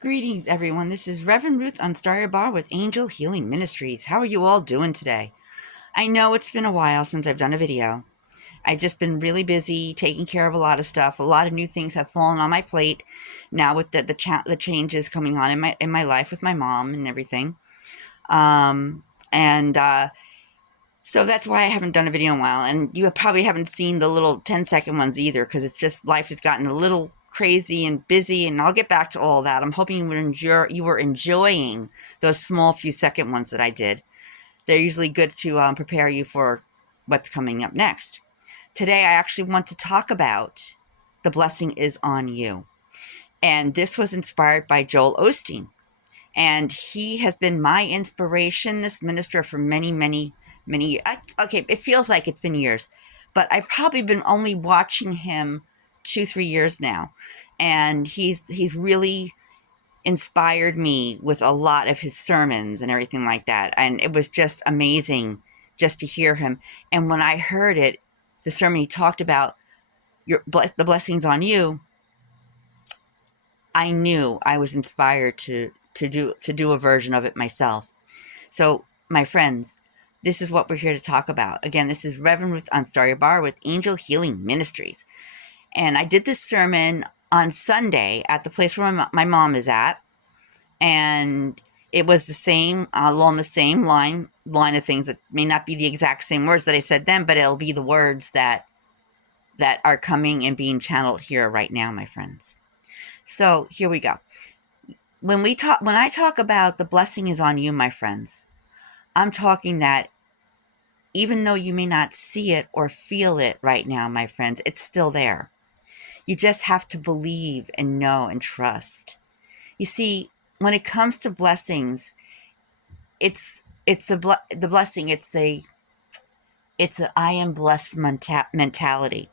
Greetings, everyone. This is Reverend Ruth on Star Bar with Angel Healing Ministries. How are you all doing today? I know it's been a while since I've done a video. I've just been really busy taking care of a lot of stuff. A lot of new things have fallen on my plate now with the changes coming on in my life with my mom and everything. Um, and so that's why I haven't done a video in a while. And you probably haven't seen the little 10-second ones either, because it's just life has gotten a little crazy and busy, and I'll get back to all that. I'm hoping you were enjoying those small few second ones that I did. They're usually good to prepare you for what's coming up next. Today, I actually want to talk about The Blessing is on You. And this was inspired by Joel Osteen. And he has been my inspiration, this minister, for many, many, many years. Okay, it feels like it's been years, but I've probably been only watching him 2-3 years now. And he's really inspired me with a lot of his sermons and everything like that. And it was just amazing just to hear him. And when I heard it, the sermon he talked about the blessings on you, I knew I was inspired to do a version of it myself. So, my friends, this is what we're here to talk about. Again, this is Reverend Ruth on Star Bar with Angel Healing Ministries. And I did this sermon on Sunday at the place where my mom is at. And it was the same, along the same line of things. That may not be the exact same words that I said then, but it'll be the words that are coming and being channeled here right now, my friends. So here we go. When I talk about the blessing is on you, my friends, I'm talking that even though you may not see it or feel it right now, my friends, it's still there. You just have to believe and know and trust. You see, when it comes to blessings, the blessing. It's a I am blessed mentality.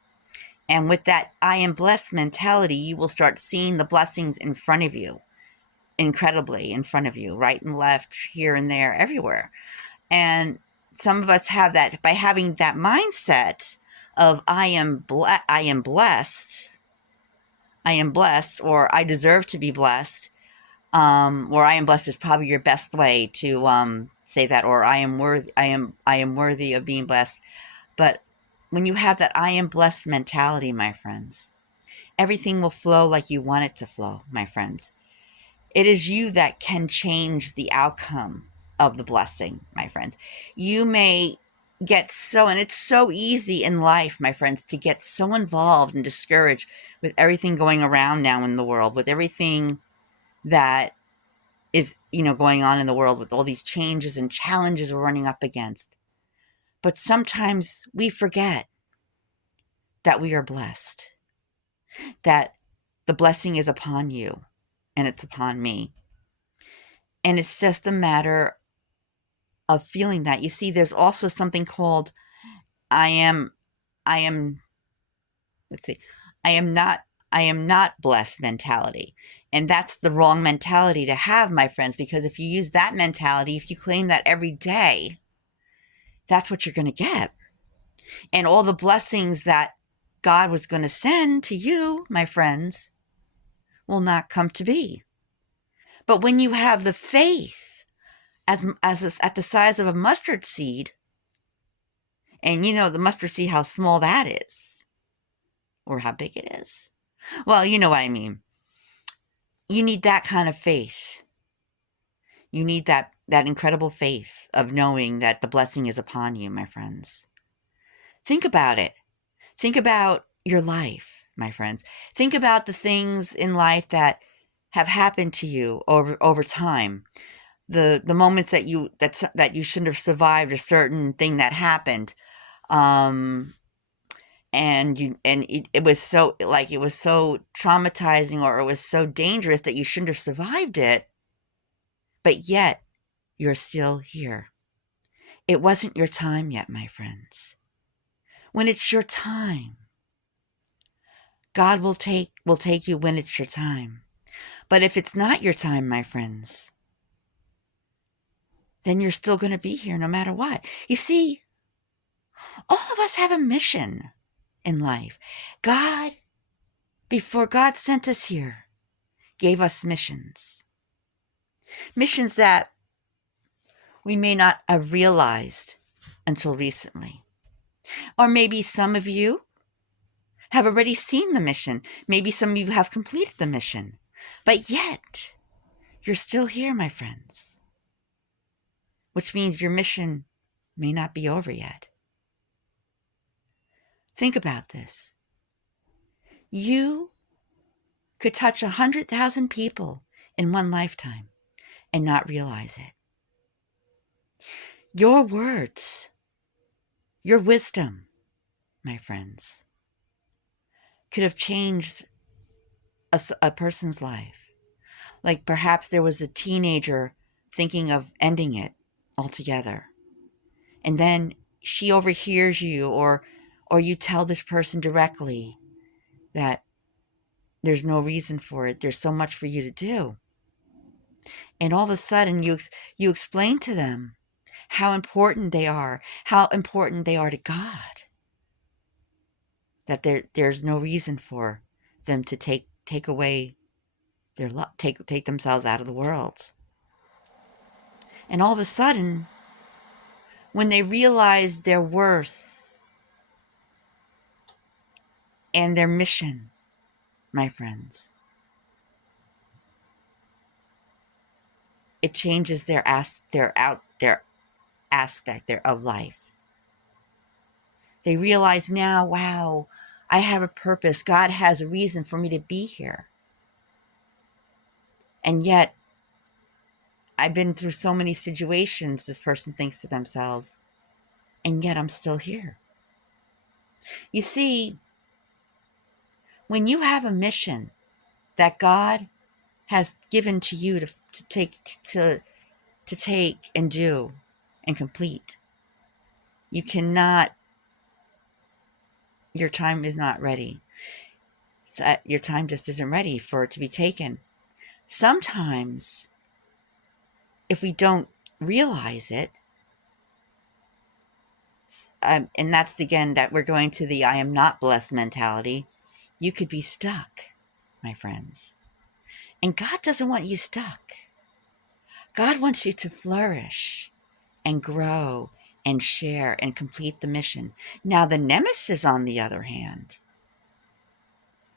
And with that I am blessed mentality, you will start seeing the blessings in front of you, incredibly in front of you, right and left, here and there, everywhere. And some of us have that by having that mindset of I am blessed, or I deserve to be blessed, or I am blessed is probably your best way to say that, or I am worthy of being blessed. But when you have that I am blessed mentality, my friends, everything will flow like you want it to flow, my friends. It is you that can change the outcome of the blessing, my friends. You may and it's so easy in life, my friends, to get so involved and discouraged with everything going around now in the world, with everything that is, going on in the world, with all these changes and challenges we're running up against. But sometimes we forget that we are blessed, that the blessing is upon you and it's upon me. And it's just a matter of feeling that. You see, there's also something called I am, I am, let's see, I am not blessed mentality. And that's the wrong mentality to have, my friends, because if you use that mentality, if you claim that every day, that's what you're going to get. And all the blessings that God was going to send to you, my friends, will not come to be. But when you have the faith at the size of a mustard seed, and the mustard seed, how small that is, or how big it is. Well, you know what I mean. You need that kind of faith. You need that incredible faith of knowing that the blessing is upon you, my friends. Think about it. Think about your life, my friends. Think about the things in life that have happened to you over time. The moments that you shouldn't have survived a certain thing that happened. It was so traumatizing, or it was so dangerous that you shouldn't have survived it. But yet, you're still here. It wasn't your time yet, my friends. When it's your time, God will take you when it's your time. But if it's not your time, my friends, then you're still going to be here no matter what. You see, all of us have a mission in life. Before God sent us here, gave us missions. Missions that we may not have realized until recently. Or maybe some of you have already seen the mission. Maybe some of you have completed the mission. But yet, you're still here, my friends. Which means your mission may not be over yet. Think about this. You could touch 100,000 people in one lifetime and not realize it. Your words, your wisdom, my friends, could have changed a person's life. Like perhaps there was a teenager thinking of ending it altogether. And then she overhears you, or you tell this person directly that there's no reason for it. There's so much for you to do. And all of a sudden you explain to them how important they are to God. That there's no reason for them to take away their take themselves out of the world. And all of a sudden, when they realize their worth and their mission, my friends, it changes their aspect of life. They realize now, wow, I have a purpose. God has a reason for me to be here. And yet, I've been through so many situations, this person thinks to themselves, and yet I'm still here. You see, when you have a mission that God has given to you to take and do and complete, your time is not ready. Your time just isn't ready for it to be taken. Sometimes, if we don't realize it, and that's again that we're going to the I am not blessed mentality, you could be stuck, my friends. And God doesn't want you stuck. God wants you to flourish and grow and share and complete the mission. Now, the nemesis, on the other hand,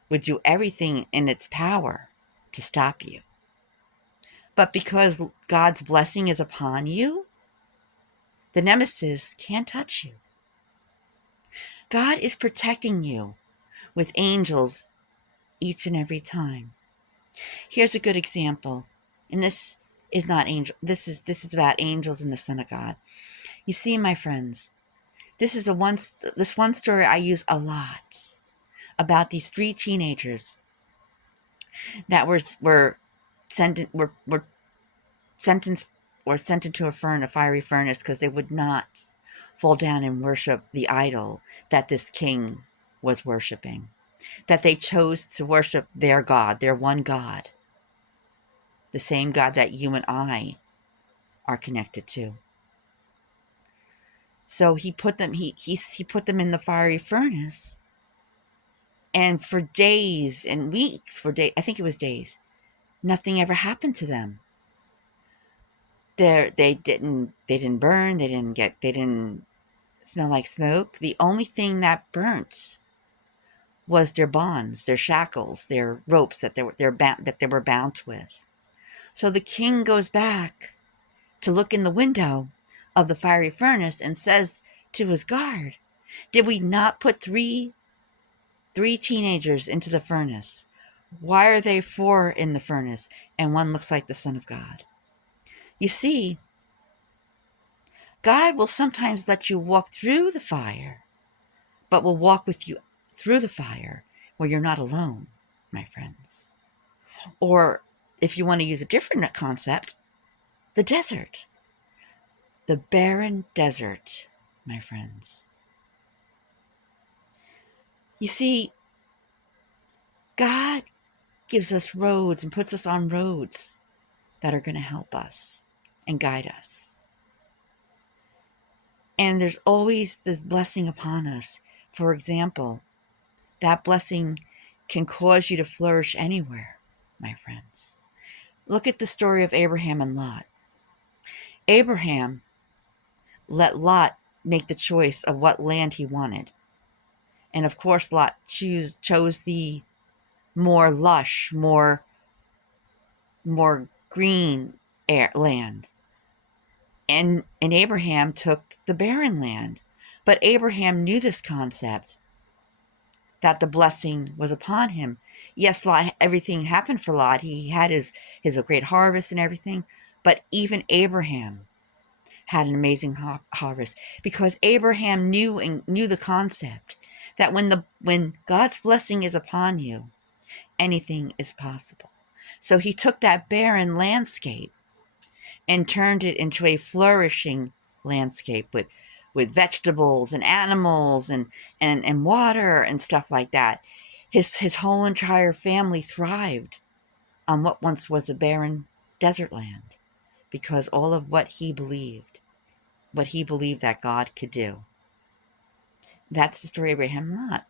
would do everything in its power to stop you. But because God's blessing is upon you, the nemesis can't touch you. God is protecting you with angels each and every time. Here's a good example. And this is not angel. This is about angels and the Son of God. You see, my friends, this one story I use a lot about these 3 teenagers that were sent sentenced or sent into a fiery furnace because they would not fall down and worship the idol that this king was worshiping. That they chose to worship their God, their one God, the same God that you and I are connected to. So he put them in the fiery furnace, and for days and weeks, I think it was days, nothing ever happened to them. They didn't burn, they didn't smell like smoke. The only thing that burnt was their bonds, their shackles, their ropes that they were bound with. So the king goes back to look in the window of the fiery furnace and says to his guard, "Did we not put three teenagers into the furnace? Why are they 4 in the furnace and one looks like the Son of God?" You see, God will sometimes let you walk through the fire, but will walk with you through the fire where you're not alone, my friends. Or if you want to use a different concept, the desert. The barren desert, my friends. You see, God gives us roads and puts us on roads that are going to help us and guide us. And there's always this blessing upon us. For example, that blessing can cause you to flourish anywhere. my friends. Look at the story of Abraham and Lot. Abraham let Lot make the choice of what land he wanted. And of course, Lot chose the more lush, more green land. And Abraham took the barren land. But Abraham knew this concept, that the blessing was upon him. Yes, Lot, everything happened for Lot. He had his great harvest and everything. But even Abraham had an amazing harvest, because Abraham knew the concept that when God's blessing is upon you, anything is possible. So he took that barren landscape and turned it into a flourishing landscape with vegetables and animals and water and stuff like that. His whole entire family thrived on what once was a barren desert land, because all of what he believed that God could do. That's the story of Abraham and Lot.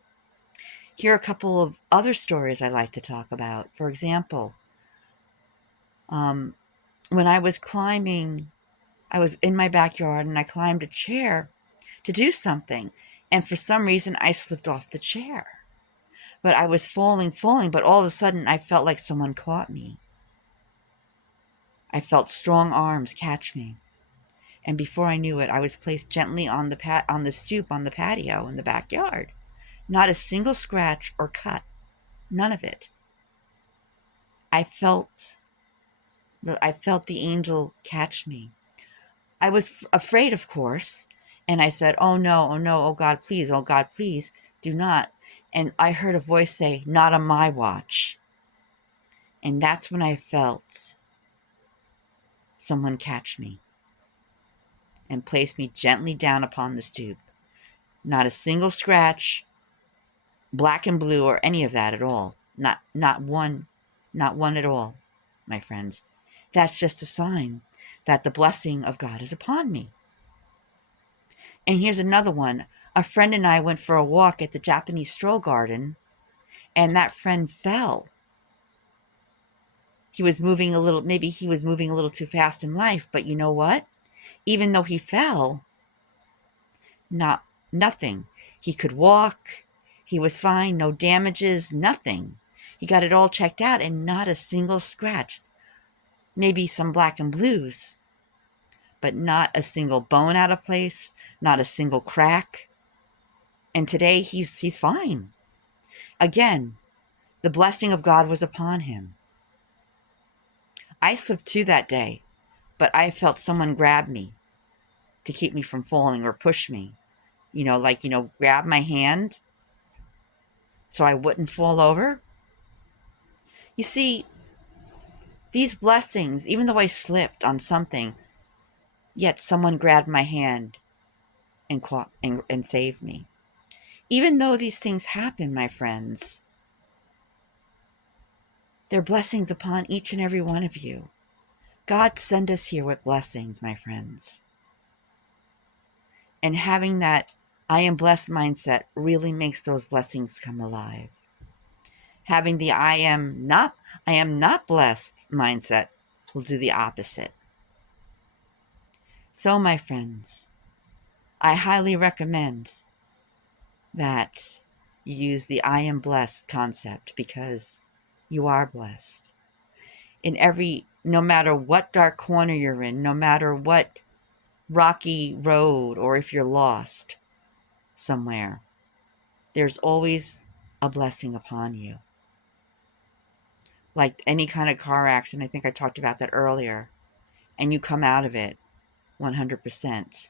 Here are a couple of other stories I like to talk about. For example, when I was climbing, I was in my backyard and I climbed a chair to do something. And for some reason, I slipped off the chair. But I was falling, but all of a sudden, I felt like someone caught me. I felt strong arms catch me. And before I knew it, I was placed gently on the stoop on the patio in the backyard. Not a single scratch or cut. None of it. I felt the angel catch me. I was afraid, of course, and I said, "Oh no, oh God, please, do not." And I heard a voice say, "Not on my watch." And that's when I felt someone catch me and place me gently down upon the stoop. Not a single scratch, black and blue, or any of that at all. Not one at all, my friends. That's just a sign that the blessing of God is upon me. And here's another one. A friend and I went for a walk at the Japanese stroll garden, and that friend fell. He was moving a little too fast in life, but you know what? Even though he fell, nothing. He could walk. He was fine. No damages, nothing. He got it all checked out, and not a single scratch. Maybe some black and blues, but not a single bone out of place, not a single crack. And today he's fine. Again, the blessing of God was upon him. I slipped too that day, but I felt someone grab me to keep me from falling or push me. Grab my hand so I wouldn't fall over. You see, these blessings, even though I slipped on something, yet someone grabbed my hand and caught and saved me. Even though these things happen, my friends, they're blessings upon each and every one of you. God sent us here with blessings, my friends. And having that I am blessed mindset really makes those blessings come alive. Having the I am not blessed mindset will do the opposite. So, my friends, I highly recommend that you use the I am blessed concept, because you are blessed. No matter what dark corner you're in, no matter what rocky road, or if you're lost somewhere, there's always a blessing upon you. Like any kind of car accident, I think I talked about that earlier, and you come out of it 100%,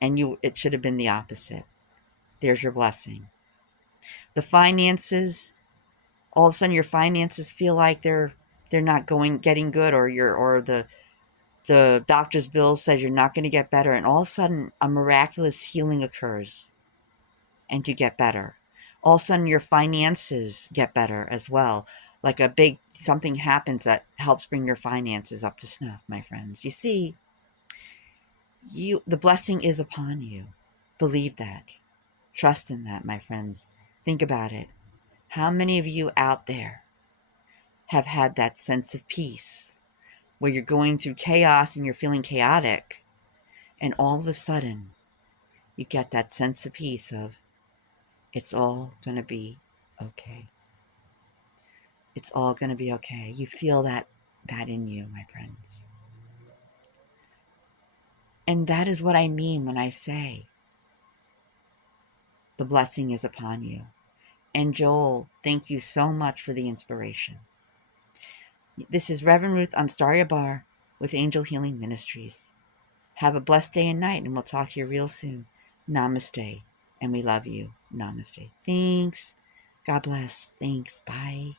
and it should have been the opposite. There's your blessing. The finances, all of a sudden your finances feel like they're not getting good, or the doctor's bill says you're not going to get better, and all of a sudden a miraculous healing occurs and you get better. All of a sudden your finances get better as well. Like something happens that helps bring your finances up to snuff, my friends. You see, the blessing is upon you. Believe that. Trust in that, my friends. Think about it. How many of you out there have had that sense of peace where you're going through chaos and you're feeling chaotic, and all of a sudden you get that sense of peace of, it's all going to be okay. It's all going to be okay. You feel that in you, my friends. And that is what I mean when I say the blessing is upon you. And Joel, thank you so much for the inspiration. This is Reverend Ruth Amstaria Bar with Angel Healing Ministries. Have a blessed day and night, and we'll talk to you real soon. Namaste. And we love you. Namaste. Thanks. God bless. Thanks. Bye.